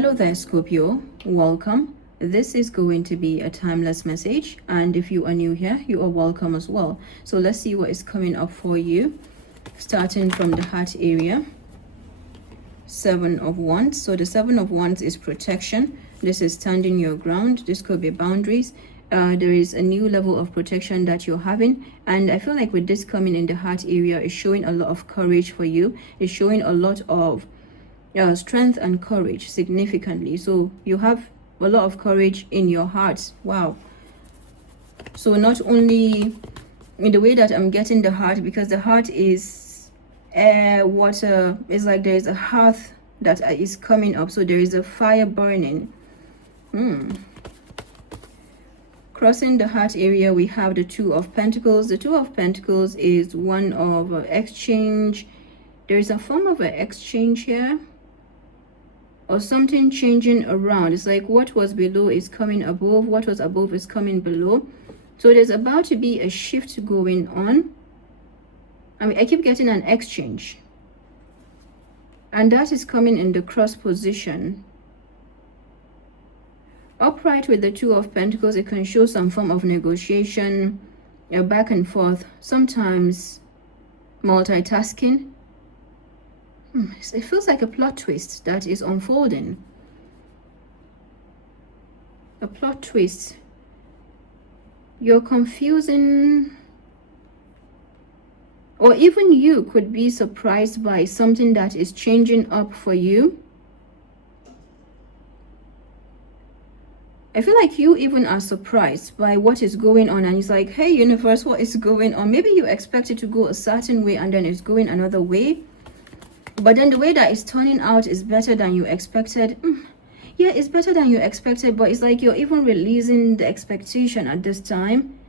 Hello there, Scorpio. Welcome. This is going to be a timeless message, and if you are new here, you are welcome as well. So let's see what is coming up for you, starting from the heart area. 7 of Wands. So the 7 of Wands is protection. This is standing your ground. This could be boundaries. There is a new level of protection that you're having, and I feel like with this coming in the heart area, it's showing a lot of courage for you. It's showing a lot of strength and courage significantly. So you have a lot of courage in your heart. Wow. So not only in the way that I'm getting the heart, because the heart is air, water, it's like there is a hearth that is coming up, so there is a fire burning. Crossing the heart area, we have the 2 of Pentacles. The 2 of Pentacles is one of exchange. There is a form of an exchange here, or something changing around. It's like what was below is coming above, what was above is coming below. So there's about to be a shift going on. I mean, I keep getting an exchange, and that is coming in the cross position. Upright with the 2 of Pentacles, it can show some form of negotiation, back and forth, sometimes multitasking. It feels like a plot twist that is unfolding. A plot twist. You're confusing, or even you could be surprised by something that is changing up for you. I feel like you even are surprised by what is going on, and it's like, hey universe, what is going on? Maybe you expect it to go a certain way and then it's going another way, but then the way that it's turning out is better than you expected. Yeah, it's better than you expected, but it's like you're even releasing the expectation at this time,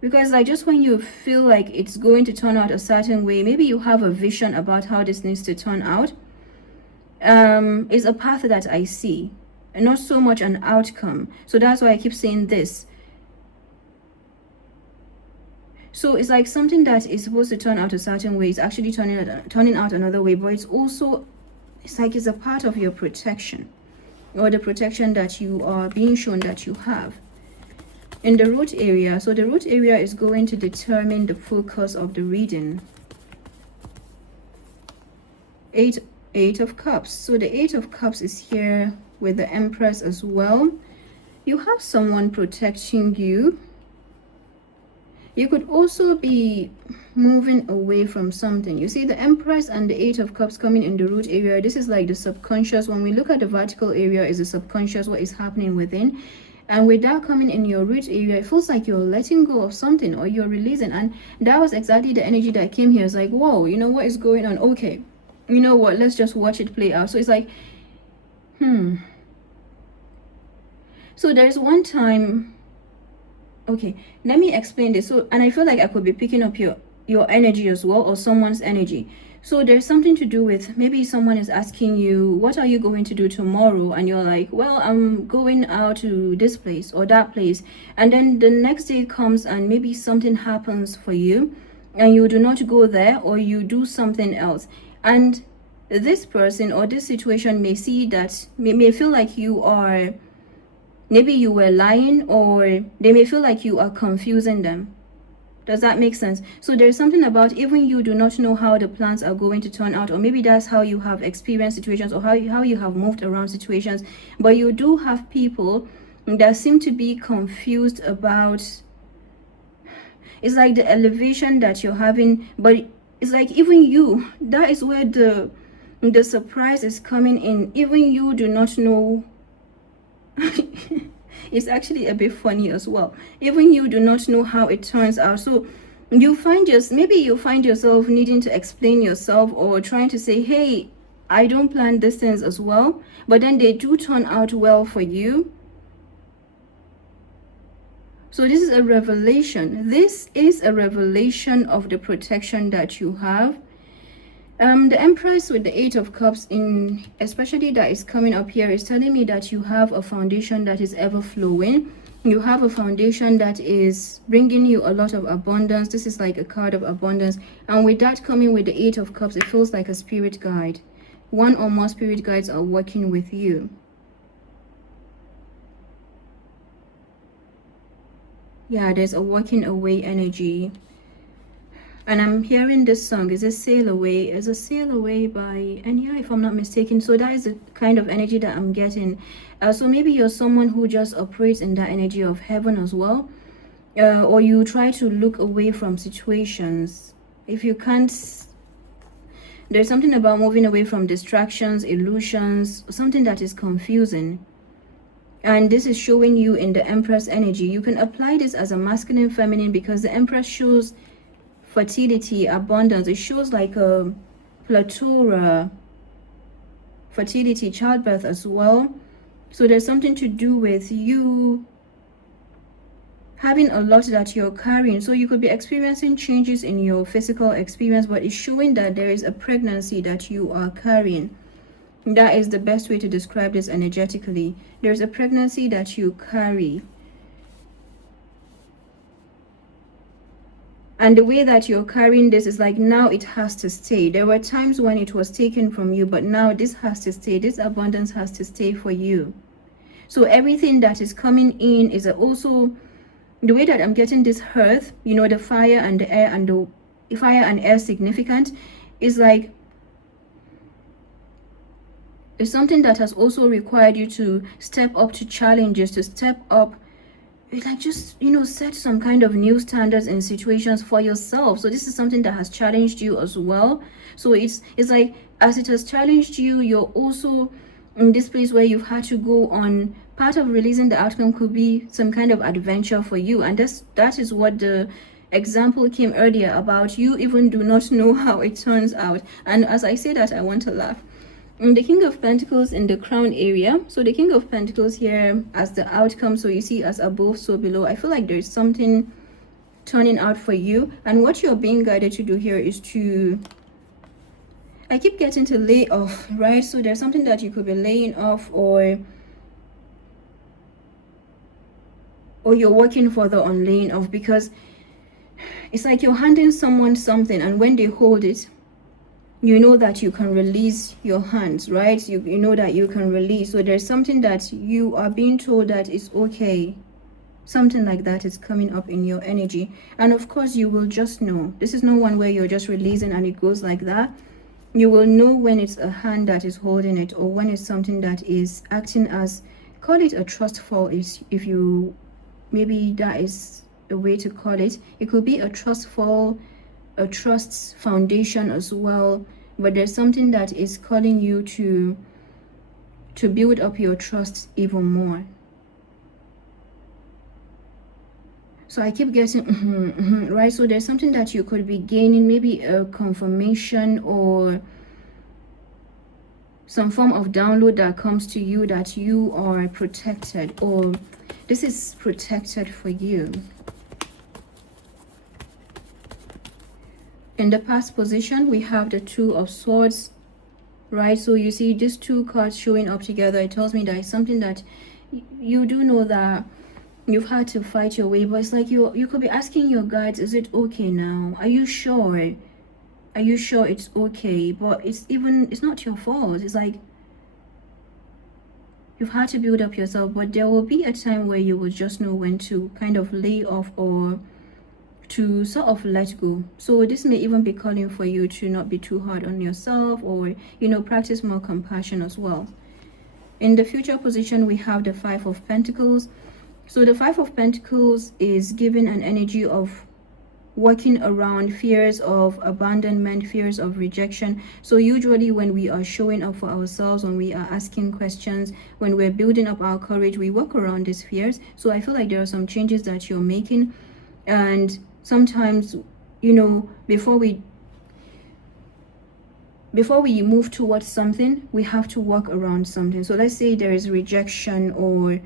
because like just when you feel like it's going to turn out a certain way, maybe you have a vision about how this needs to turn out. It's a path that I see, and not so much an outcome. So that's why I keep saying this. So it's like something that is supposed to turn out a certain way is actually turning out another way, but it's also, it's like it's a part of your protection, or the protection that you are being shown that you have in the root area. So the root area is going to determine the focus of the reading. Eight of Cups. So the 8 of Cups is here with the Empress as well. You have someone protecting you. You could also be moving away from something. You see the Empress and the 8 of Cups coming in the root area. This is like the subconscious. When we look at the vertical area, is the subconscious, what is happening within. And with that coming in your root area, it feels like you're letting go of something, or you're releasing. And that was exactly the energy that came here. It's like, whoa, you know what is going on? Okay, you know what, let's just watch it play out. So it's like, so there's one time, okay, let me explain this. So, and I feel like I could be picking up your energy as well, or someone's energy. So there's something to do with, maybe someone is asking you, what are you going to do tomorrow? And you're like, well, I'm going out to this place or that place. And then the next day comes and maybe something happens for you and you do not go there, or you do something else. And this person or this situation may see that, may feel like you are, maybe you were lying, or they may feel like you are confusing them. Does that make sense? So there's something about, even you do not know how the plans are going to turn out, or maybe that's how you have experienced situations, or how you have moved around situations, but you do have people that seem to be confused about, it's like the elevation that you're having, but it's like even you, that is where the surprise is coming in. Even you do not know. It's actually a bit funny as well. Even you do not know how it turns out. So you find maybe you find yourself needing to explain yourself, or trying to say, hey, I don't plan these things as well, but then they do turn out well for you. So this is a revelation. This is a revelation of the protection that you have. The Empress with the 8 of Cups, in especially that is coming up here, is telling me that you have a foundation that is ever flowing. You have a foundation that is bringing you a lot of abundance. This is like a card of abundance, and with that coming with the 8 of Cups, it feels like a spirit guide. One or more spirit guides are working with you. Yeah, there's a walking away energy. And I'm hearing this song. Is it Sail Away? Is a Sail Away by Enya, if I'm not mistaken. So that is the kind of energy that I'm getting. So maybe you're someone who just operates in that energy of heaven as well. Or you try to look away from situations. If you can't, there's something about moving away from distractions, illusions, something that is confusing. And this is showing you in the Empress energy. You can apply this as a masculine, feminine, because the Empress shows fertility, abundance. It shows like a plethora, fertility, childbirth as well. So there's something to do with you having a lot that you're carrying. So you could be experiencing changes in your physical experience, but it's showing that there is a pregnancy that you are carrying. That is the best way to describe this energetically. There's a pregnancy that you carry. And the way that you're carrying this is like, now it has to stay. There were times when it was taken from you, but now this has to stay. This abundance has to stay for you. So everything that is coming in is also, the way that I'm getting this earth, you know, the fire and the air, and the fire and air significant, is like, it's something that has also required you to step up to challenges, to step up, like, just, you know, set some kind of new standards in situations for yourself. So this is something that has challenged you as well. So it's like, as it has challenged you, you're also in this place where you've had to go on. Part of releasing the outcome could be some kind of adventure for you, and that is what the example came earlier about. You even do not know how it turns out. And as I say that, I want to laugh. The King of Pentacles in the crown area. So the King of Pentacles here as the outcome. So you see, as above, so below. I feel like there's something turning out for you. And what you're being guided to do here is to, I keep getting to lay off, right? So there's something that you could be laying off, or you're working further on laying off, because it's like you're handing someone something, and when they hold it, you know that you can release your hands, right? You know that you can release. So there's something that you are being told that is okay. Something like that is coming up in your energy. And of course, you will just know. This is not one where you're just releasing and it goes like that. You will know when it's a hand that is holding it, or when it's something that is acting as, call it a trust fall, if you, maybe that is the way to call it. It could be a trust fall, a trust foundation as well, but there's something that is calling you to build up your trust even more. So I keep getting right? So there's something that you could be gaining, maybe a confirmation or some form of download that comes to you that you are protected, or this is protected for you. In the past position, we have the Two of Swords, right? So you see these two cards showing up together. It tells me that it's something that you do know that you've had to fight your way, but it's like you could be asking your guides, is it okay now? Are you sure? Are you sure it's okay? But it's not your fault. It's like you've had to build up yourself, but there will be a time where you will just know when to kind of lay off, or to sort of let go. So this may even be calling for you to not be too hard on yourself, or, you know, practice more compassion as well. In the future position, we have the Five of Pentacles. So the Five of Pentacles is giving an energy of working around fears of abandonment, fears of rejection. So usually when we are showing up for ourselves, when we are asking questions, when we're building up our courage, we work around these fears. So I feel like there are some changes that you're making, and sometimes, you know, before we move towards something, we have to work around something. So let's say there is rejection, or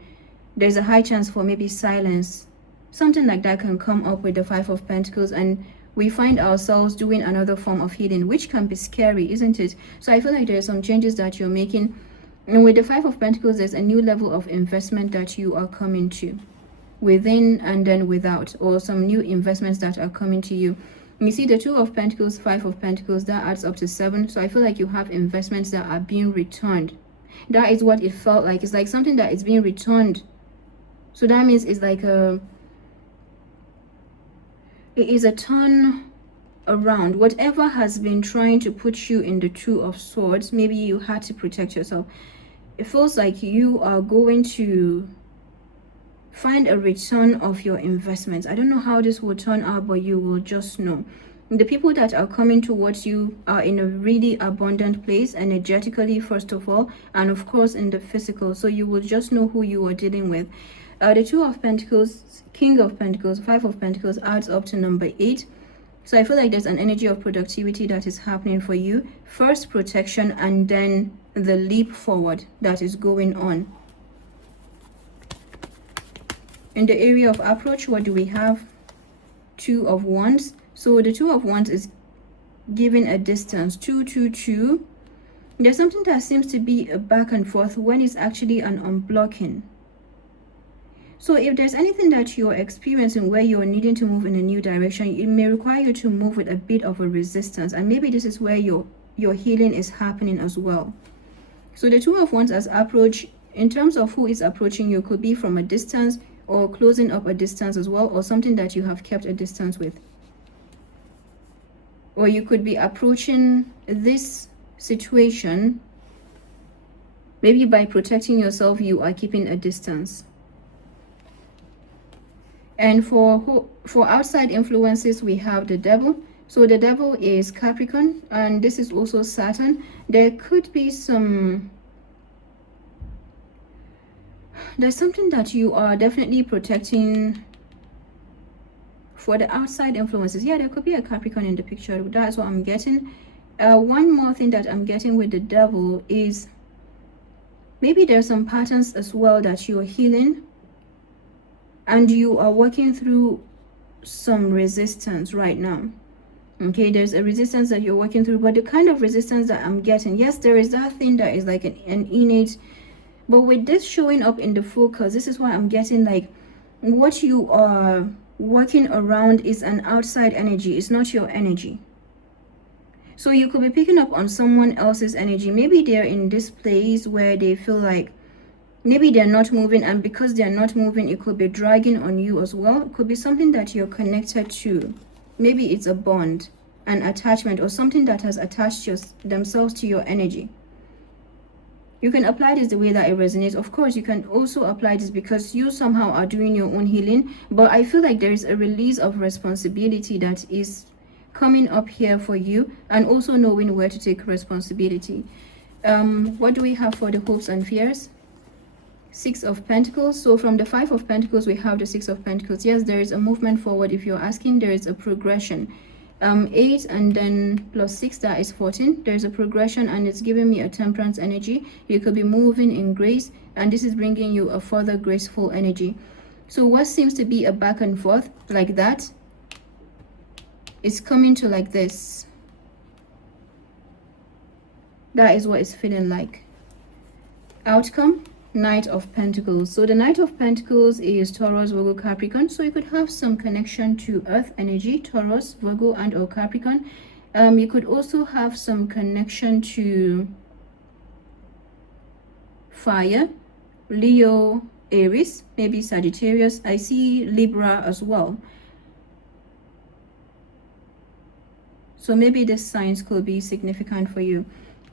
there's a high chance for maybe silence. Something like that can come up with the Five of Pentacles, and we find ourselves doing another form of healing, which can be scary, isn't it? So I feel like there are some changes that you're making, and with the Five of Pentacles, there's a new level of investment that you are coming to, within and then without, or some new investments that are coming to you. You see the Two of Pentacles, Five of Pentacles, that adds up to 7. So I feel like you have investments that are being returned. That is what it felt like. It's like something that is being returned. So that means it's like it is a turn around. Whatever has been trying to put you in the Two of Swords, maybe you had to protect yourself. It feels like you are going to find a return of your investments. I don't know how this will turn out, but you will just know. The people that are coming towards you are in a really abundant place, energetically first of all, and of course in the physical, so you will just know who you are dealing with. The Two of Pentacles, King of Pentacles, Five of Pentacles adds up to number 8. So I feel like there's an energy of productivity that is happening for you. First protection, and then the leap forward that is going on. In the area of approach, what do we have? Two of Wands. So the Two of Wands is giving a distance, 2, 2, 2. There's something that seems to be a back and forth when it's actually an unblocking. So if there's anything that you're experiencing where you're needing to move in a new direction, it may require you to move with a bit of a resistance, and maybe this is where your healing is happening as well. So the Two of Wands as approach, in terms of who is approaching you, could be from a distance or closing up a distance as well, or something that you have kept a distance with. Or you could be approaching this situation, maybe by protecting yourself, you are keeping a distance. And for outside influences, we have the Devil. So the Devil is Capricorn, and this is also Saturn. There could be there's something that you are definitely protecting for the outside influences. Yeah, there could be a Capricorn in the picture. That's what I'm getting. One more thing that I'm getting with the Devil is maybe there's some patterns as well that you're healing, and you are working through some resistance right now. Okay, there's a resistance that you're working through, but the kind of resistance that I'm getting, yes, there is that thing that is like an innate, but with this showing up in the focus, this is why I'm getting like what you are working around is an outside energy. It's not your energy. So you could be picking up on someone else's energy. Maybe they're in this place where they feel like maybe they're not moving, and because they're not moving, it could be dragging on you as well. It could be something that you're connected to. Maybe it's a bond, an attachment, or something that has attached themselves to your energy. You can apply this the way that it resonates. Of course, you can also apply this because you somehow are doing your own healing, but I feel like there is a release of responsibility that is coming up here for you, and also knowing where to take responsibility. What do we have for the hopes and fears? Six of Pentacles. So from the Five of Pentacles, we have the Six of Pentacles. Yes, there is a movement forward. If you're asking, there is a progression. 8 and then plus 6, that is 14. There's a progression, and it's giving me a temperance energy. You could be moving in grace, and this is bringing you a further graceful energy. So what seems to be a back and forth like that is coming to like this. That is what it's feeling like. Outcome, Knight of Pentacles. So the Knight of Pentacles is Taurus, Virgo, Capricorn. So you could have some connection to earth energy, Taurus, Virgo, and or Capricorn. You could also have some connection to fire, Leo, Aries, maybe Sagittarius. I see Libra as well. So maybe the signs could be significant for you.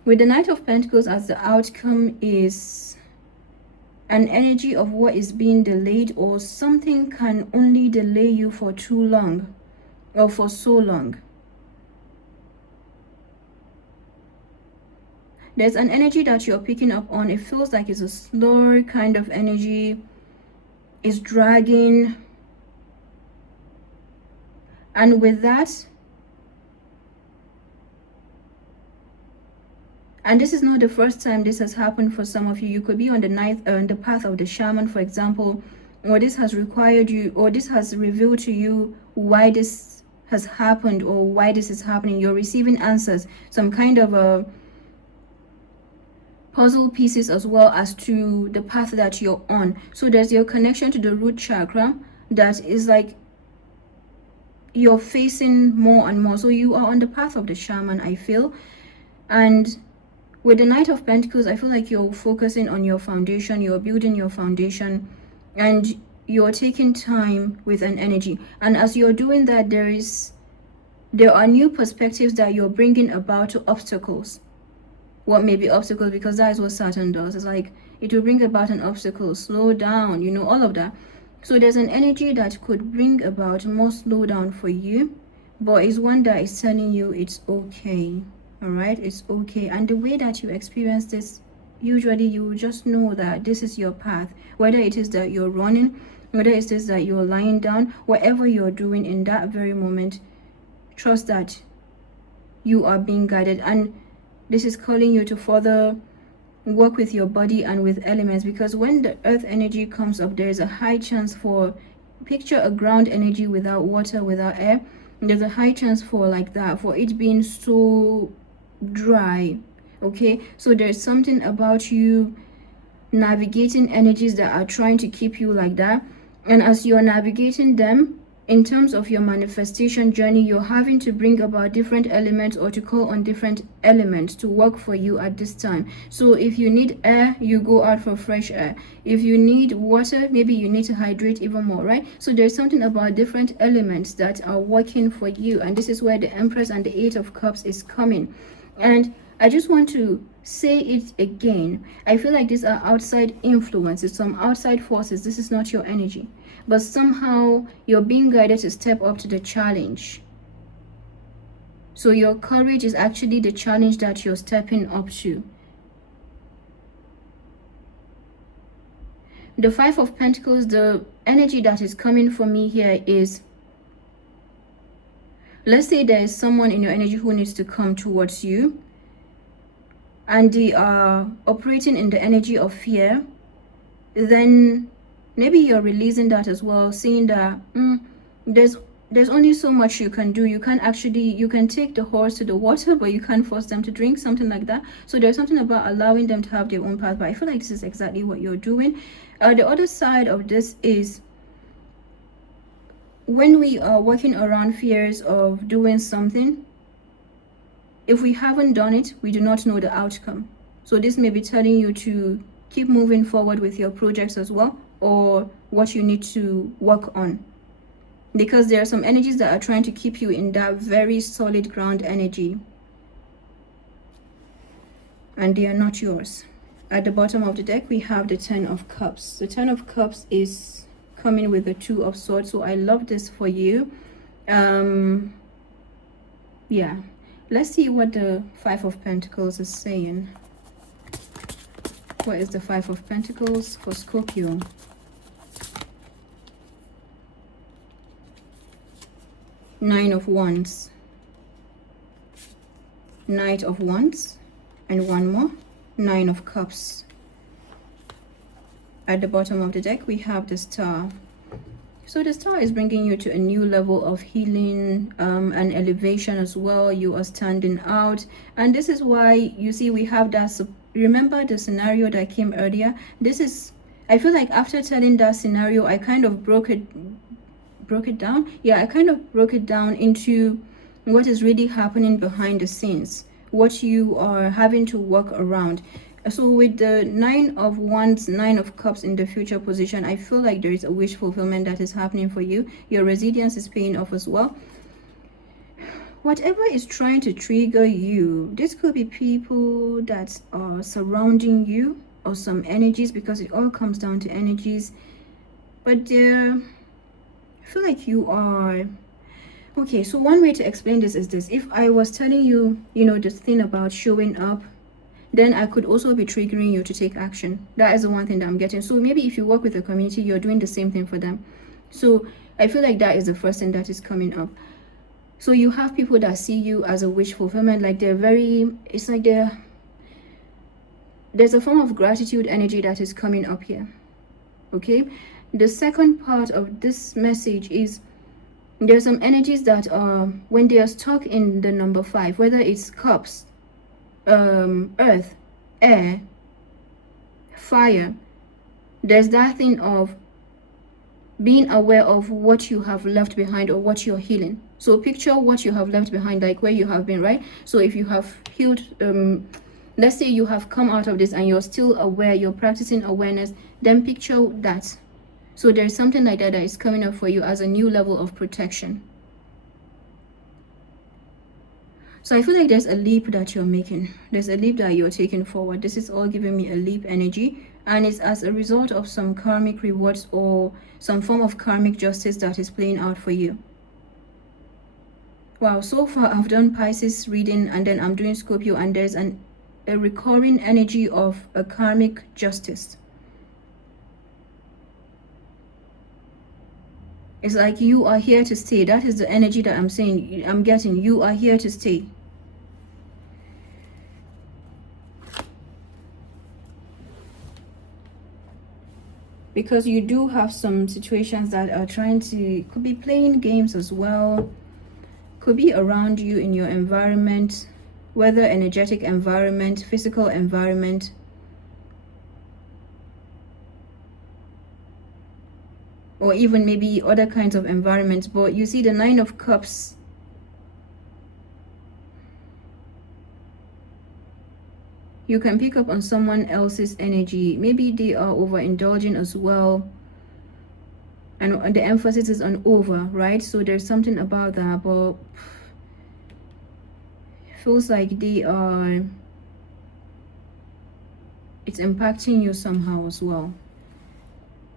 With the Knight of Pentacles as the outcome is an energy of what is being delayed, or something can only delay you for too long or for so long. There's an energy that you're picking up on. It feels like it's a slow kind of energy. It's dragging. And with that, and this is not the first time this has happened for some of you. You could be on the path of the shaman, for example, or this has required you, or this has revealed to you why this has happened or why this is happening. You're receiving answers, some kind of a puzzle pieces as well as to the path that you're on. So there's your connection to the root chakra that is like you're facing more and more. So you are on the path of the shaman, I feel. And with the Knight of Pentacles, I feel like you're focusing on your foundation, you're building your foundation, and you're taking time with an energy, and as you're doing that, there are new perspectives that you're bringing about to obstacles. What may be obstacles, because that is what Saturn does. It's like it will bring about an obstacle, slow down, you know, all of that. So there's an energy that could bring about more slowdown for you, but it's one that is telling you it's okay. All right, it's okay. And the way that you experience this, usually you just know that this is your path, whether it is that you're running, whether it is that you're lying down, whatever you're doing in that very moment, trust that you are being guided. And this is calling you to further work with your body and with elements, because when the earth energy comes up, there is a high chance for, picture a ground energy without water, without air. There's a high chance for like that, for it being so dry. Okay, so there's something about you navigating energies that are trying to keep you like that, and as you're navigating them, in terms of your manifestation journey, you're having to bring about different elements, or to call on different elements to work for you at this time. So if you need air, you go out for fresh air. If you need water, maybe you need to hydrate even more, right? So there's something about different elements that are working for you, and this is where the Empress and the Eight of Cups is coming. And I just want to say it again. I feel like these are outside influences, some outside forces. This is not your energy, but somehow you're being guided to step up to the challenge. So your courage is actually the challenge that you're stepping up to. The Five of Pentacles, the energy that is coming for me here is, let's say there is someone in your energy who needs to come towards you, and they are operating in the energy of fear. Then maybe you're releasing that as well, saying that there's only so much you can do. You can take the horse to the water, but you can't force them to drink, something like that. So there's something about allowing them to have their own path, but I feel like this is exactly what you're doing. The other side of this is, when we are working around fears of doing something, if we haven't done it, we do not know the outcome. So this may be telling you to keep moving forward with your projects as well, or what you need to work on, because there are some energies that are trying to keep you in that very solid ground energy, and they are not yours. At the bottom of the deck, we have the Ten of Cups. The Ten of Cups is coming with the Two of Swords, so I love this for you. Yeah, let's see what the Five of Pentacles is saying. What is the Five of Pentacles for Scorpio? Nine of Wands, Knight of Wands, and one more, Nine of Cups. At the bottom of the deck, we have the Star. So the Star is bringing you to a new level of healing and elevation as well. You are standing out, and this is why you see we have that. Remember the scenario that came earlier? This is, I feel like after telling that scenario, I kind of broke it down. Yeah, I kind of broke it down into what is really happening behind the scenes, what you are having to work around. So with the Nine of Wands, Nine of Cups in the future position, I feel like there is a wish fulfillment that is happening for you. Your resilience is paying off as well. Whatever is trying to trigger you, this could be people that are surrounding you, or some energies, because it all comes down to energies. But I feel like you are okay. So one way to explain this is this: if I was telling you, you know, this thing about showing up, then I could also be triggering you to take action. That is the one thing that I'm getting. So maybe if you work with a community, you're doing the same thing for them. So I feel like that is the first thing that is coming up. So you have people that see you as a wish fulfillment, like they're very, it's like there's a form of gratitude energy that is coming up here. Okay, the second part of this message is, there's some energies that are, when they are stuck in the number 5, whether it's cups, earth, air, fire, there's that thing of being aware of what you have left behind or what you're healing. So picture what you have left behind, like where you have been, right? So if you have healed, let's say you have come out of this and you're still aware, you're practicing awareness, then picture that. So there's something like that is coming up for you as a new level of protection. So I feel like there's a leap that you're making. There's a leap that you're taking forward. This is all giving me a leap energy. And it's as a result of some karmic rewards or some form of karmic justice that is playing out for you. Wow, so far I've done Pisces reading, and then I'm doing Scorpio, and there's a recurring energy of a karmic justice. It's like you are here to stay. That is the energy that I'm saying, I'm getting. You are here to stay. Because you do have some situations that are trying to, could be playing games as well, could be around you in your environment, whether energetic environment, physical environment. Or even maybe other kinds of environments. But you see the Nine of Cups. You can pick up on someone else's energy. Maybe they are overindulging as well. And the emphasis is on over, right? So there's something about that, but it feels like they are, it's impacting you somehow as well.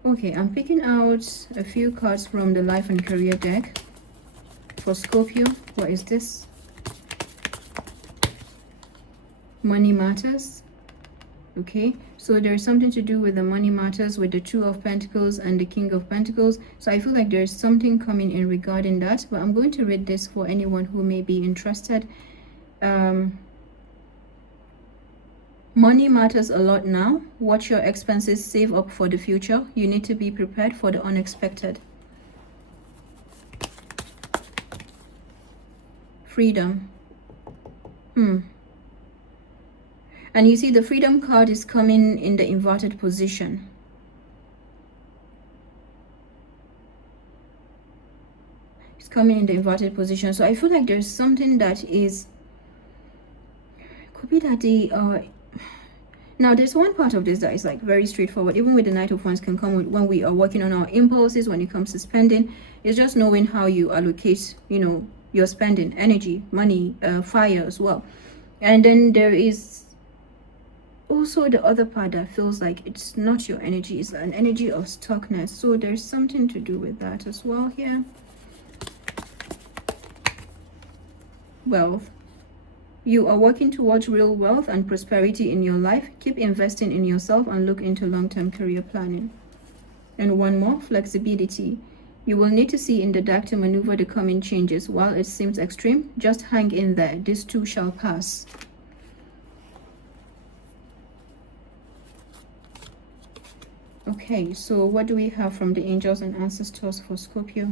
Okay, I'm picking out a few cards from the life and career deck for Scorpio. What is this? Money matters. Okay, so there's something to do with the money matters with the Two of Pentacles and the King of Pentacles. So I feel like there's something coming in regarding that, but I'm going to read this for anyone who may be interested. Money matters a lot now. Watch your expenses, save up for the future. You need to be prepared for the unexpected. Freedom. And you see the Freedom card is coming in the inverted position. It's coming in the inverted position. So I feel like there's something that is, could be that they are, now there's one part of this that is like very straightforward. Even with the Knight of Wands can come with, when we are working on our impulses, when it comes to spending, it's just knowing how you allocate, you know, your spending, energy, money, fire as well. And then there is also the other part that feels like it's not your energy, it's an energy of stuckness. So there's something to do with that as well here. Wealth. You are working towards real wealth and prosperity in your life. Keep investing in yourself and look into long-term career planning. And one more, flexibility. You will need to see in the dark to maneuver the coming changes. While it seems extreme, just hang in there. This too shall pass. Okay, so what do we have from the angels and ancestors for Scorpio?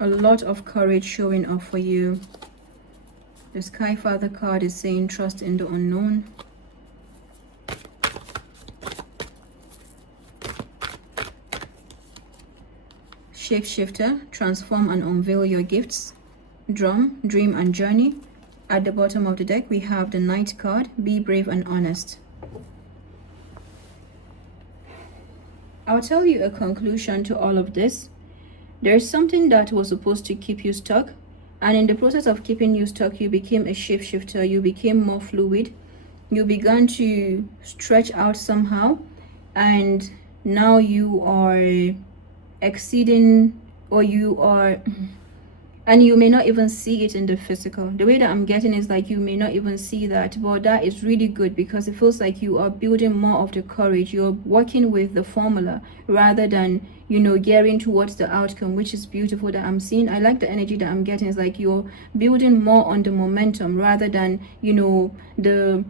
A lot of courage showing up for you. The Sky Father card is saying trust in the unknown. Shapeshifter, transform and unveil your gifts. Drum, dream and journey. At the bottom of the deck, we have the Knight card, be brave and honest. I'll tell you a conclusion to all of this. There's something that was supposed to keep you stuck, and in the process of keeping you stuck, you became a shapeshifter, you became more fluid, you began to stretch out somehow, and now you are exceeding, or you are, and you may not even see it in the physical. The way that I'm getting is like you may not even see that, but that is really good because it feels like you are building more of the courage. You're working with the formula rather than, you know, gearing towards the outcome, which is beautiful that I'm seeing. I like the energy that I'm getting. It's like you're building more on the momentum rather than, you know, the,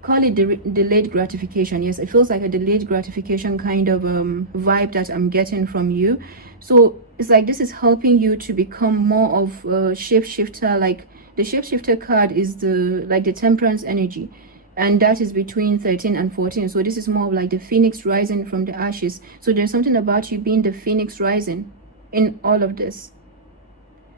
call it the delayed gratification. Yes, it feels like a delayed gratification kind of vibe that I'm getting from you. So it's like this is helping you to become more of a shapeshifter. Like the shapeshifter card is the, like the temperance energy, and that is between 13 and 14. So this is more of like the phoenix rising from the ashes. So there's something about you being the phoenix rising in all of this.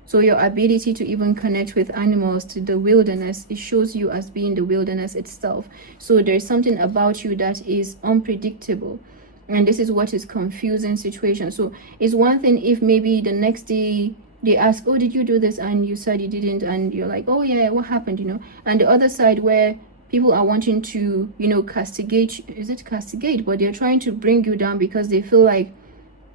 So your ability to even connect with animals, to the wilderness, it shows you as being the wilderness itself. So there's something about you that is unpredictable, and this is what is confusing situation. So it's one thing if maybe the next day they ask, oh, did you do this, and you said you didn't, and you're like, oh yeah, what happened, you know. And the other side where people are wanting to, you know, castigate, is it castigate, but they're trying to bring you down because they feel like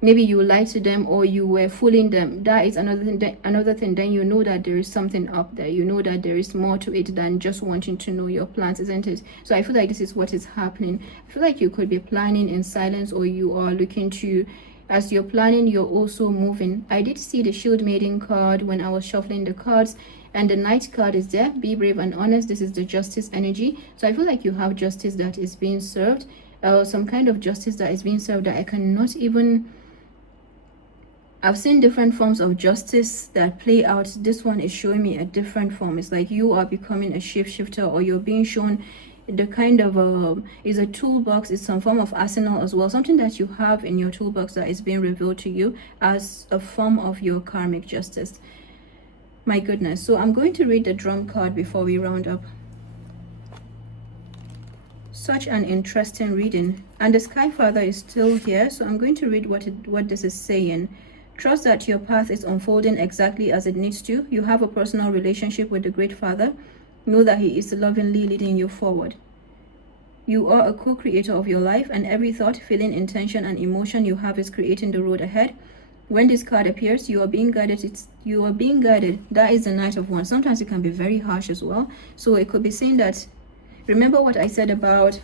maybe you lied to them or you were fooling them. That is another thing. Then you know that there is something up there. You know that there is more to it than just wanting to know your plans, isn't it? So I feel like this is what is happening. I feel like you could be planning in silence, or you are looking to, as you're planning, you're also moving. I did see the Shield Maiden card when I was shuffling the cards, and the Knight card is there. Be brave and honest. This is the Justice energy. So I feel like you have justice that is being served, some kind of justice that is being served that I cannot even... I've seen different forms of justice that play out. This one is showing me a different form. It's like you are becoming a shapeshifter, or you're being shown the kind of is a toolbox, is some form of arsenal as well, something that you have in your toolbox that is being revealed to you as a form of your karmic justice. My goodness. So I'm going to read the drum card before we round up. Such an interesting reading, and the Sky Father is still here, so I'm going to read what this is saying. Trust that your path is unfolding exactly as it needs to. You have a personal relationship with the Great Father. Know that he is lovingly leading you forward. You are a co-creator of your life, and every thought, feeling, intention, and emotion you have is creating the road ahead. When this card appears, you are being guided. You are being guided. That is the Knight of Wands. Sometimes it can be very harsh as well. So it could be saying that, remember what I said about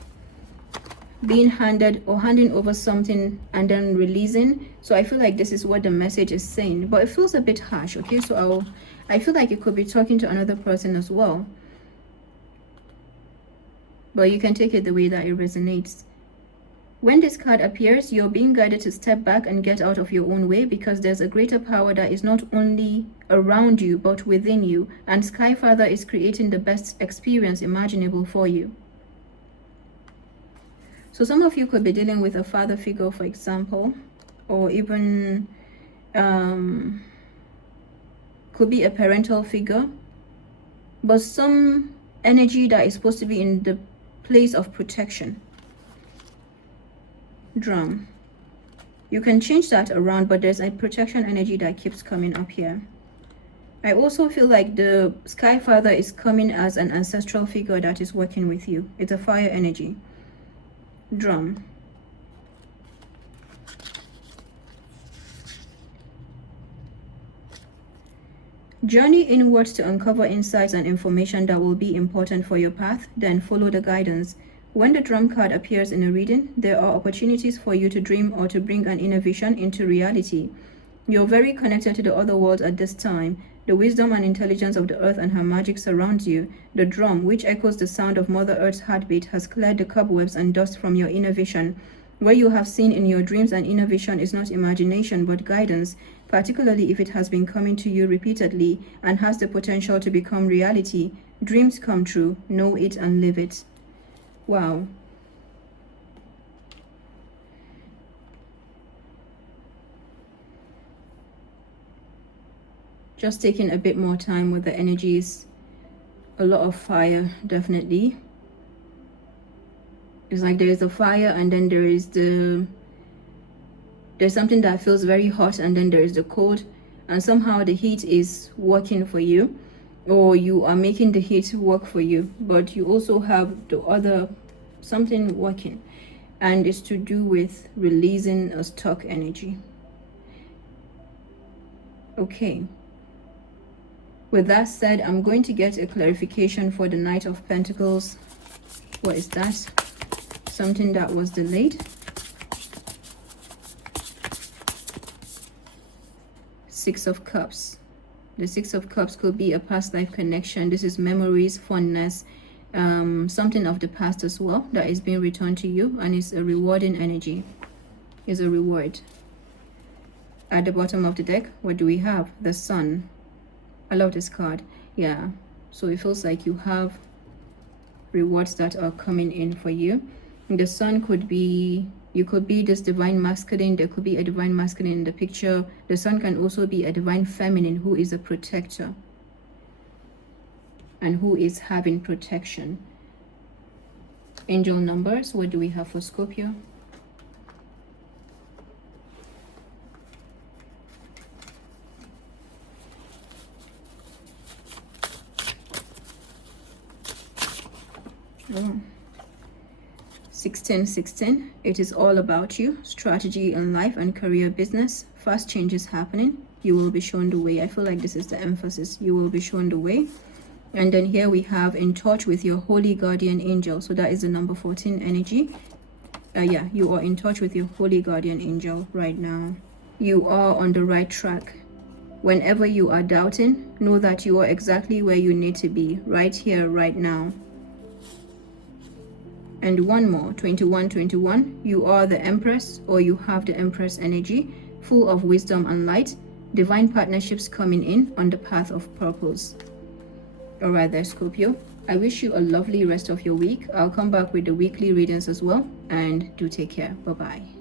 being handed or handing over something and then releasing. So I feel like this is what the message is saying, but it feels a bit harsh. Okay, so I feel like it could be talking to another person as well, but you can take it the way that it resonates. When this card appears, you're being guided to step back and get out of your own way, because there's a greater power that is not only around you but within you, and Sky Father is creating the best experience imaginable for you. So some of you could be dealing with a father figure, for example, or even could be a parental figure, but some energy that is supposed to be in the place of protection. Drum. You can change that around, but there's a protection energy that keeps coming up here. I also feel like the Sky Father is coming as an ancestral figure that is working with you. It's a fire energy. Drum. Journey inwards to uncover insights and information that will be important for your path, then follow the guidance. When the drum card appears in a reading, there are opportunities for you to dream or to bring an inner vision into reality. You're very connected to the other world at this time. The wisdom and intelligence of the earth and her magic surrounds you. The drum, which echoes the sound of Mother Earth's heartbeat, has cleared the cobwebs and dust from your inner vision. What you have seen in your dreams and inner vision is not imagination but guidance, particularly if it has been coming to you repeatedly and has the potential to become reality. Dreams come true. Know it and live it. Wow. Just taking a bit more time with the energies. A lot of fire, definitely. It's like there is a fire, and then there's something that feels very hot, and then there is the cold, and somehow the heat is working for you, or you are making the heat work for you, but you also have the other something working, and it's to do with releasing a stuck energy. Okay. With that said, I'm going to get a clarification for the Knight of Pentacles. What is that? Something that was delayed. Six of Cups. The Six of Cups could be a past life connection. This is memories, fondness, something of the past as well that is being returned to you, and it's a rewarding energy. It's a reward. At the bottom of the deck, what do we have? The Sun. I love this card. Yeah, so it feels like you have rewards that are coming in for you. The Sun could be You could be this divine masculine. There could be a divine masculine in the picture. The sun can also be a divine feminine who is a protector and who is having protection. Angel numbers, what do we have for Scorpio? Oh. 1616. It is all about you. Strategy in life and career business. Fast changes happening. You will be shown the way. I feel like this is the emphasis. You will be shown the way. And then here we have in touch with your holy guardian angel. So that is the number 14 energy. Yeah, you are in touch with your holy guardian angel right now. You are on the right track. Whenever you are doubting, know that you are exactly where you need to be, right here, right now. And one more, 2121, you are the Empress, or you have the Empress energy, full of wisdom and light, divine partnerships coming in on the path of purpose. All right there, Scorpio. I wish you a lovely rest of your week. I'll come back with the weekly readings as well, and do take care. Bye-bye.